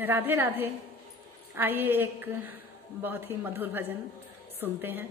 राधे राधे। आइए एक बहुत ही मधुर भजन सुनते हैं।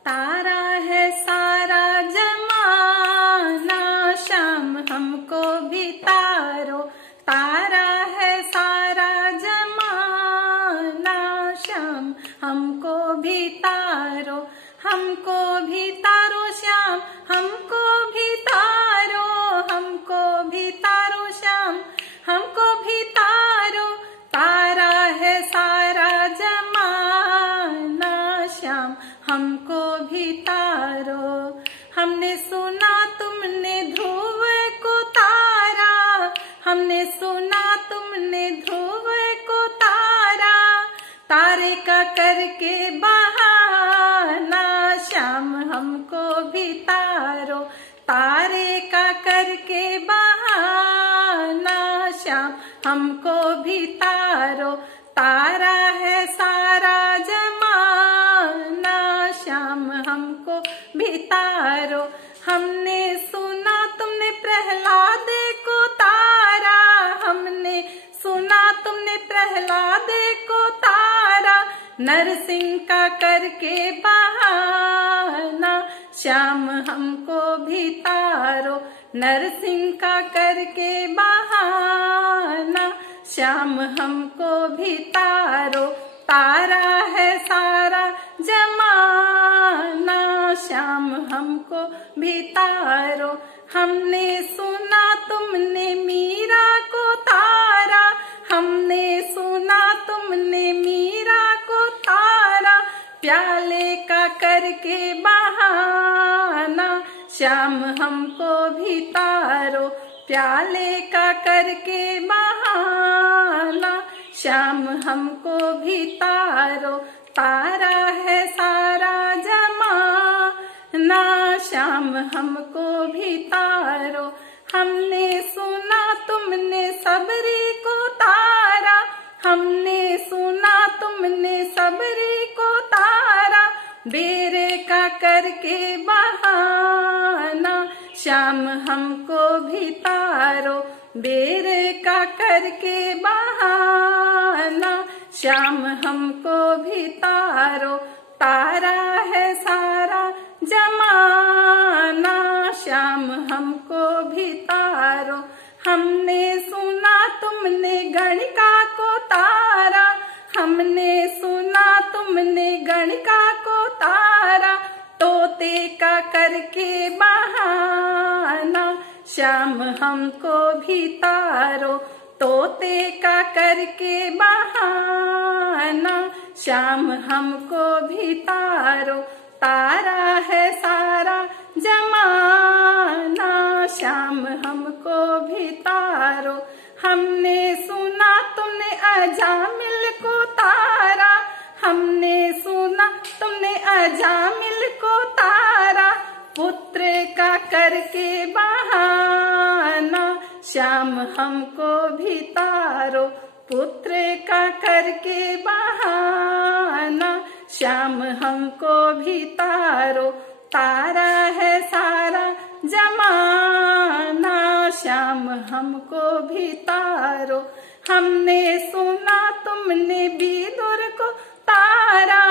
तारा है सारा जमाना, शाम हमको भी तारो। तारा है सारा जमाना, शाम हमको भी तारो। हमको भी तारो श्याम, हमको भी तारो। हमको भी तारो श्याम, हमको भी तारो। तारा है सारा जमाना, श्याम हमको भी तारो। हमने सुना तुमने ध्रुव को तारा, हमने सुना तुमने ध्रुव को तारा। तारे का करके बहाना, श्याम हमको भी तारो। तारे का करके बहाना, श्याम हमको भी तारो। तारा है सारा जमाना, श्याम हमको भी तारो। हमने सुना तुमने प्रहलाद को तारा, हमने सुना तुमने प्रहलाद को तारा। नरसिंह का करके बहाना, श्याम हमको भी तारो। नरसिंह का करके बहाना, श्याम हमको भी तारो। तारा है सारा जमाना, श्याम हमको भी तारो। हमने सुना तुमने मीरा को तारा, हमने सुना तुमने मीरा को तारा। प्याले का करके बहाना, श्याम हमको भी तारो। प्याले का करके बहाना, श्याम हमको भी तारो। तारा है सारा जमाना, श्याम हमको भी तारो। हमने सुना तुमने सबरी को तारा, हमने सुना तुमने सबरी को तारा। बेरे का करके बहाना, श्याम हमको भी तारो। बेरे का करके बहाना, श्याम हमको भी तारो। तारा है सारा जमाना, श्याम हमको भी तारो। हमने सुना तुमने गणिका को तारा, हमने सुना तुमने गणिका को तारा। तोते का करके बहाना, श्याम हमको भी तारो। तोते का करके बहाना, श्याम हमको भी तारो। तारा है सारा जमाना, श्याम हमको भी तारो। हमने सुना तुमने अजामिल को तारा, हमने सुना तुमने अजामिल को तारा। पुत्र का करके बहाना, श्याम हमको भी तारो। पुत्र का करके बहाना, श्याम हमको भी तारो। तारा है सारा जमाना, श्याम हमको भी तारो। हमने सुना तुमने विदुर को तारा,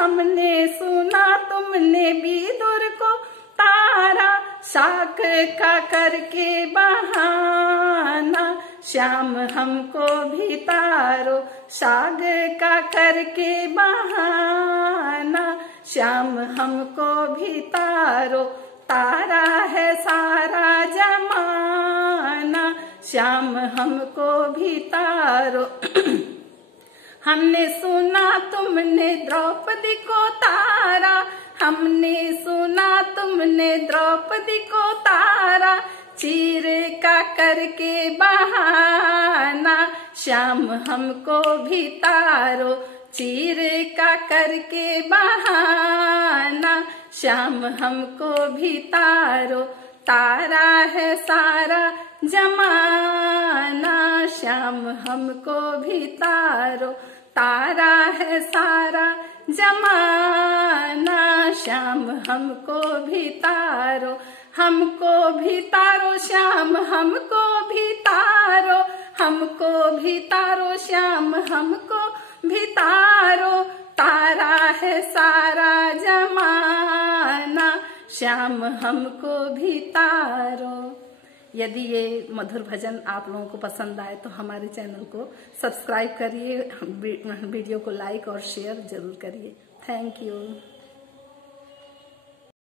हमने सुना तुमने विदुर को तारा। शाक का करके बहाना, श्याम हमको भी तारो। शाग का करके बहाना, श्याम हमको भी तारो। तारा है सारा जमाना, श्याम हमको भी तारो। हमने सुना तुमने द्रौपदी को तारा, हमने सुना तुमने द्रौपदी को तारा। चीर का करके बहाना, श्याम हमको भी तारो। चीर का करके बहाना, श्याम हमको भी तारो। तारा है सारा जमाना, श्याम हमको भी तारो। तारा है सारा जमाना, श्याम हमको भी तारो। हमको भी तारो श्याम हमको भी तारो। हमको भी तारो, श्याम हमको भी तारो, तारा है सारा जमाना, श्याम हमको भी तारो। यदि ये मधुर भजन आप लोगों को पसंद आए तो हमारे चैनल को सब्सक्राइब करिए, वीडियो को लाइक और शेयर जरूर करिए। Thank you.